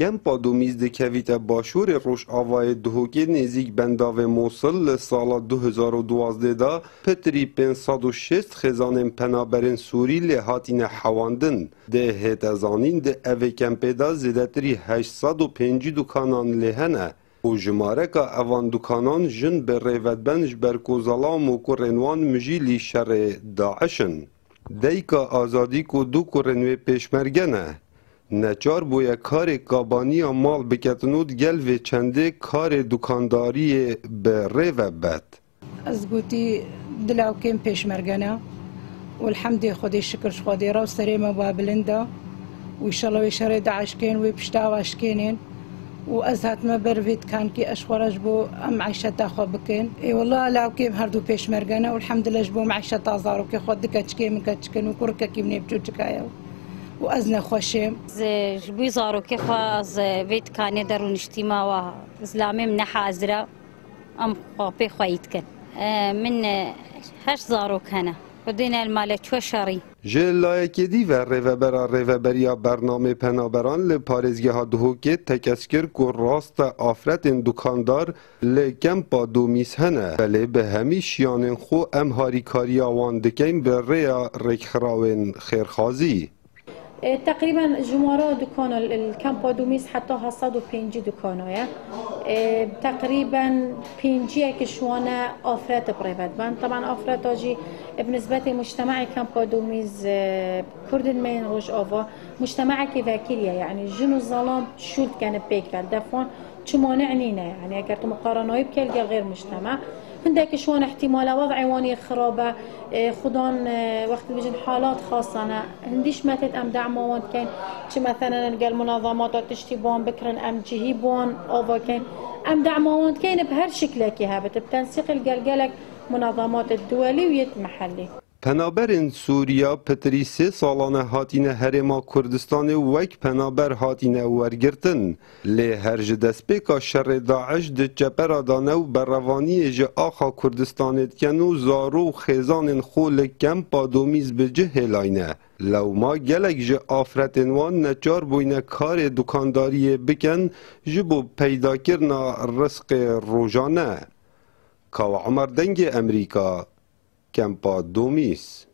کمپا دومیز دکویت باشور روش آوای دهوکی نزیک بنداو موصل لسالا 2012 دا پتری 506 خزان پنابرین سوری لحاتین حواندن ده هتزانین ده اوه کمپه دا زیدتری 805 دکانان لحنه و جمارکا اوان دکانان جن به ریوتبنج برکوزالام و کرنوان مجیلی شر داعشن دیکا آزادی کو دو کرنوی پیشمرگنه نچار بویا کار کابانی مال بکتنود گل و چنده کار دکانداری به ریو بد از گوتی دلاو کم پیشمرگنه والحمد خودی شکرش خودی را و سریم بابلنده و ایشالله و شر داعش کن و پشتاواش کنین و از هاتما بروید کن که اشخورش بو معیشت خواب بکن ای والله لاو کم هر دو پیشمرگنه والحمدلله جبو معیشت آزارو که خود دکچکی من کچکن و کرکا کی منی بجو چکایو و از نخوشیم جبوی زارو که خواز وید کانی درون اجتماع و اسلامی من حاضره ام خوابی خواهید کن من هش زارو کنه ودین المال چو شری جلایکدی و ریوبرا ریوبریا برنامه پنابران لپارزگه ها دهوکه تکسکر کو راست آفرت دکاندار لکمپا دومیس هنه بله به همی شیانن خو ام هاریکاری آوان دکین به ریا رکخراوین خیرخازی تقريبا جمهورا دكان الكامبا دوميس حتى حصاد و 5 دكانايا تقريبا 5 كشوانا آفرات بريفات بان طبعا آفرات اجي بالنسبه مجتمع كامبا دوميز كردن من روج آوا مجتمع كيفاكيريا يعني جنو الظلام شولت كان بيك دفون شو مانعنينا يعني اگر تو مقارنه بكل غير مجتمع هندك شلون احتمال وضع واني خرابه خدان وقت بيجن حالات خاصه أنا هنديش ماتت ام دعموان كان شي مثلا نلقى منظمات تشتيبون بكرن ام جهيبون او كان ام دعموان كان بهر شكل كي هابت بتنسيق القلقلك منظمات الدولي ويتمحلي پنابرین سوریا پتری 3 سالانه هاتینه هرما کردستان وک پنابر هاتینه ورگرتن لی هرج دسپیکا شر داعش ده چپرا دانو بروانی جه آخا کردستان کنو زارو خیزان خول کمپا دومیز به جه هلاینه لو ما گلک جه آفرتنوان نچار بوینه کار دکانداری بکن جبو پیدا کرنا رزق روزانه کاو عمر دنگ امریکا کمپا دومیس